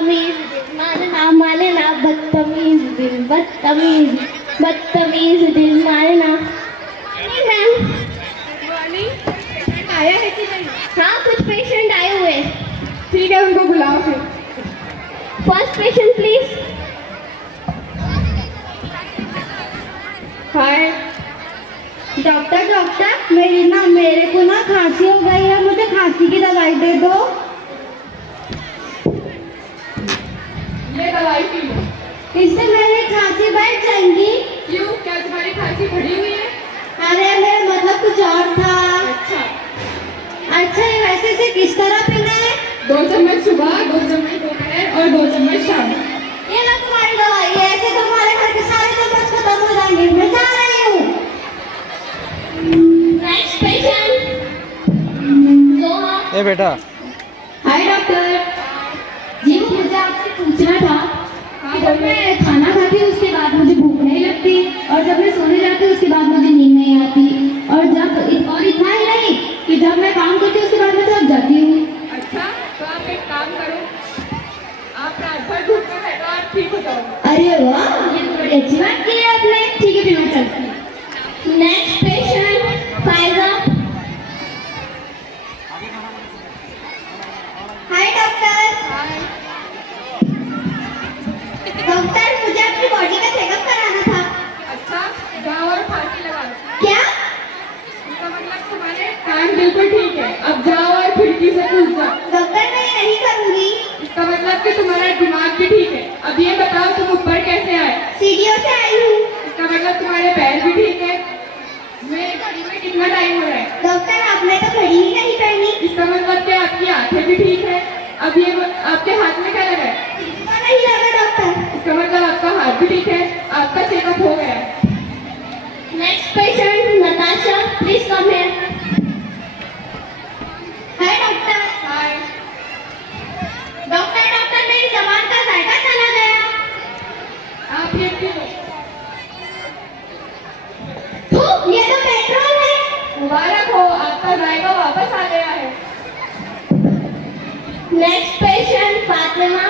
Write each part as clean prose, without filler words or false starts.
बदतमीज दिल माने ना बदतमीज दिल बदतमीज बदतमीज दिल माने ना। नहीं मैम। पेशेंट आया है कि नहीं? हाँ कुछ पेशेंट आए हुए। ठीक है, उनको बुलाओ फिर। First patient please. Hi doctor doctor मेरे को ना खांसी हो गई है, मुझे खांसी की दवाई दे दो। ये दवाई पी लो। इससे मेरी खांसी बैठ जाएंगी। क्यों, क्या तुम्हारी खांसी बढ़ी हुई है? अरे मेरा मतलब कुछ और था। अच्छा, अच्छा ये वैसे से किस तरह पीना है? 2 चम्मच सुबह, 2 चम्मच दोपहर और 2 चम्मच शाम। ये ना तुम्हारी दवाई है, ऐसे तुम्हारे घर के सारे चम्मच खत्म हो जाएंगे। मैं जा रही हूँ। Next patient. ए बेटा, हाय डॉक्टर जी, वो मुझे आपसे पूछना था कि जब मैं खाना खाती हूँ उसके बाद मुझे भूख नहीं लगती, और जब मैं सोने जाती हूँ उसके बाद मुझे नींद नहीं आती, और इतना ही नहीं कि जब मैं काम करती हूँ उसके बाद मैं थक जाती हूँ। अच्छा, तो आप एक काम करो, आप रात भर धूप में बैठो, आप ठीक हो जाओगे। अरे वाह, ये तो बड़ी अच्छी बात की है आपने। ठीक है, फिर मैं चलती हूँ। नेक्स्ट पेशेंट फायदा। हाय डॉक्टर। डॉक्टर मुझे अपनी बॉडी का चेकअप कराना था। अच्छा, जाओ और फांसी लगा लो। क्या? इसका मतलब तुम्हारे कान बिल्कुल ठीक है, अब जाओ और खिड़की से कूद जाओ। डॉक्टर मैं ये नहीं करूँगी। इसका मतलब कि तुम्हारा दिमाग भी ठीक है। अब ये बताओ तुम ऊपर कैसे आए? सीढ़ियों से आई हूँ। इसका मतलब तुम्हारे पैर भी ठीक है। मेरी घड़ी में कितना टाइम हो रहा है? डॉक्टर आपने तो घड़ी ही नहीं पहनी। इसका मतलब कि आपकी आंखें भी ठीक है। अब ये आपके हाथ में क्या लगा है? इसको नहीं लगा डॉक्टर। इसका मतलब आपका हाथ भी ठीक है, आपका चेकअप हो गया। Next patient Natasha please come here. Hi doctor. Hi, doctor doctor मेरी जबान का जायका चला गया। आप ये क्यों? ये तो पेट्रोल है। मुबारक हो, आपका जायका वापस आ गया है। Next patient Fatima.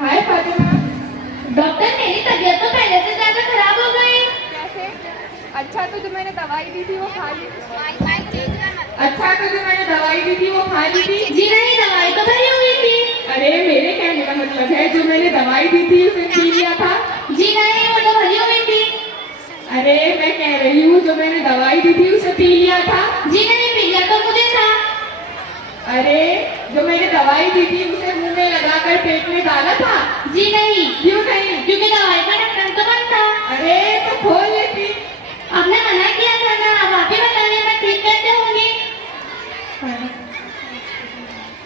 Hi Fatima. Doctor मेरी तबीयत तो पहले से ज्यादा खराब हो गई। कैसे? अच्छा, तो जो मैंने दवाई दी थी वो खा ली? अच्छा, तो जो मैंने दवाई दी थी वो खा ली थी? जी नहीं, दवाई तो भरी हुई थी। अरे मेरे कहने का मतलब है जो मैंने दवाई दी थी उसे पी लिया था? जी नहीं, वो तो भरी हुई थी। अरे मैं कह रही हूँ जो मैंने दवाई दी थी उसे पी लिया था? जी नहीं, पिलिया तो मुझे था। अरे जो मैंने दवाई दी थी उसे मुंह में लगाकर पेट में डाला था? जी नहीं, क्यों नहीं? क्योंकि दवाई का ढक्कन तो बंद था। अरे तो खोल लेती। आपने मना किया था ना, अब आप ही बताइए मैं ठीक कैसे होंगी।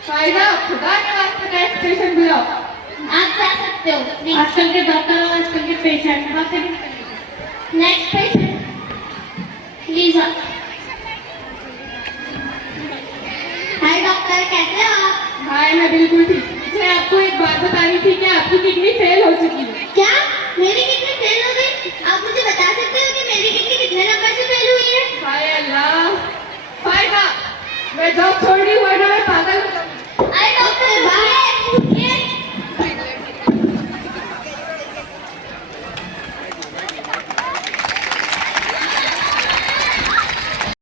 फायदा, खुदा के वास्ते नेक्स्ट पेशेंट बुलाओ। आप जा सकते हो प्लीज। आजकल के डॉक्टर और आजकल के patient next patient please. Hi doctor, कैसे हो आप? हाय, मैं बिल्कुल ठीक। मुझे आपको एक बात बतानी थी कि आपकी किडनी फेल हो चुकी है। क्या मेरी किडनी फेल हो गई? आप मुझे बता सकते हो कि मेरी किडनी कितने नंबर से फेल हुई है? हाय अल्लाह। फायदा, मैं जॉब छोड़ रही